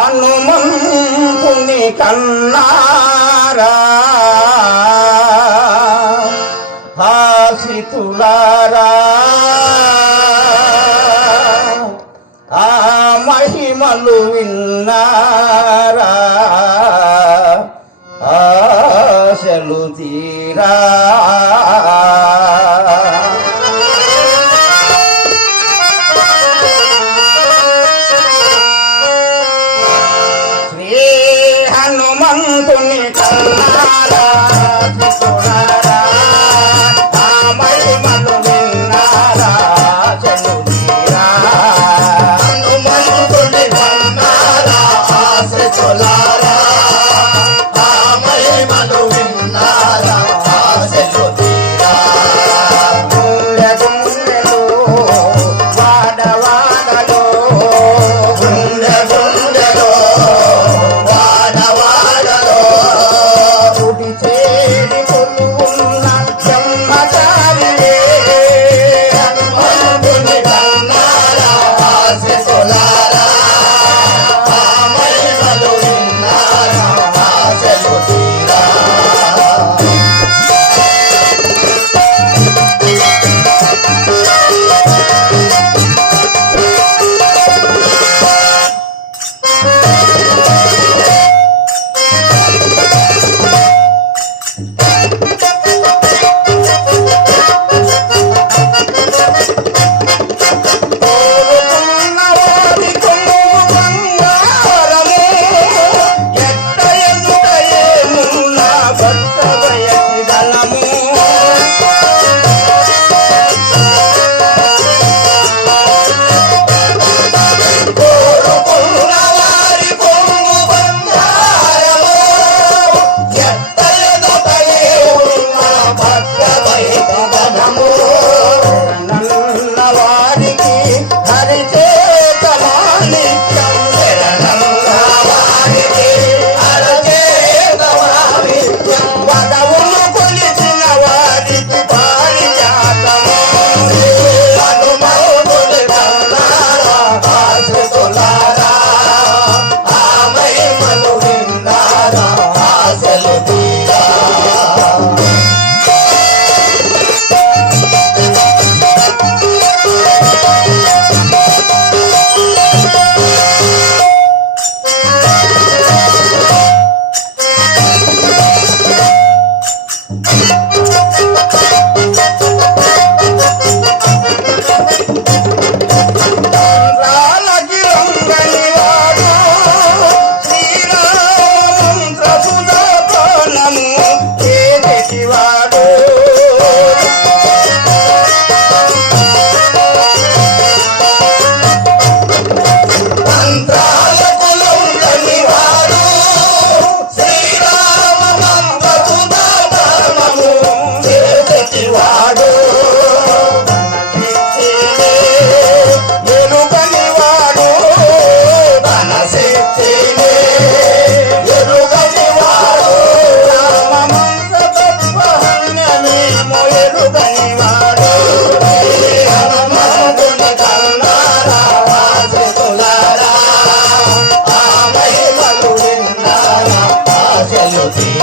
హనుమంతుని కన్నారా హాసితులారా ఆ మహిమలు విన్నారా ఆశలు తీరా శ్రీ హనుమంతుని కన్నారా హాసితులారా ఆ మహిమలు విన్నారా ఆశలు తీరా హనుమంతుని కన్నారా హాసితులారా ఆ మహిమలు విన్నారా ఆశలు తీరా గుండె గుండెలో వాడవాడలో గుండె గుండెలో వాడవాడలో గుడి చేరి కొలువున్న బ్రహ్మచారియే హనుమంతుని కన్నారా హాసితులారా ఆ మహిమలు విన్నారా ఆశలు తీరా కోరుకున్నవారి కొమ్ము బంగారము ఎట్ట ఎదుట ఏమున్న భక్త బయటి దళము కోరుకున్నవారి కొమ్ము బంగారము ఎట్ట ఎదుట ఏమున్న భక్త బయటి దళము నన్నవారికి హరిచేత మాణిక్యం నన్నవారికి హరిచేత మాణిక్యం పదవులు కొలిచిన వారికి పారిజాతము హనుమంతుని కన్నారా హాసితులారా ఆ మహిమలు విన్నారా ఆశలు తీరా రాలకి రంగని వాడు శ్రీరామంత్ర సుధాపానము చేసేటి వాడు మంత్రాలకు లొంగని వాడు శ్రీరామంత్ర సుధాపానము చేసేటి వాడు ఎరుగని వాడు తన శక్తినే ఎరుగని వాడు రామమంత్ర తత్వహన్యమేమో ఎరుగని వాడు హనుమంతుని కన్నారా హాసితులారా ఆ మహిమలు విన్నారా ఆశలు తీరా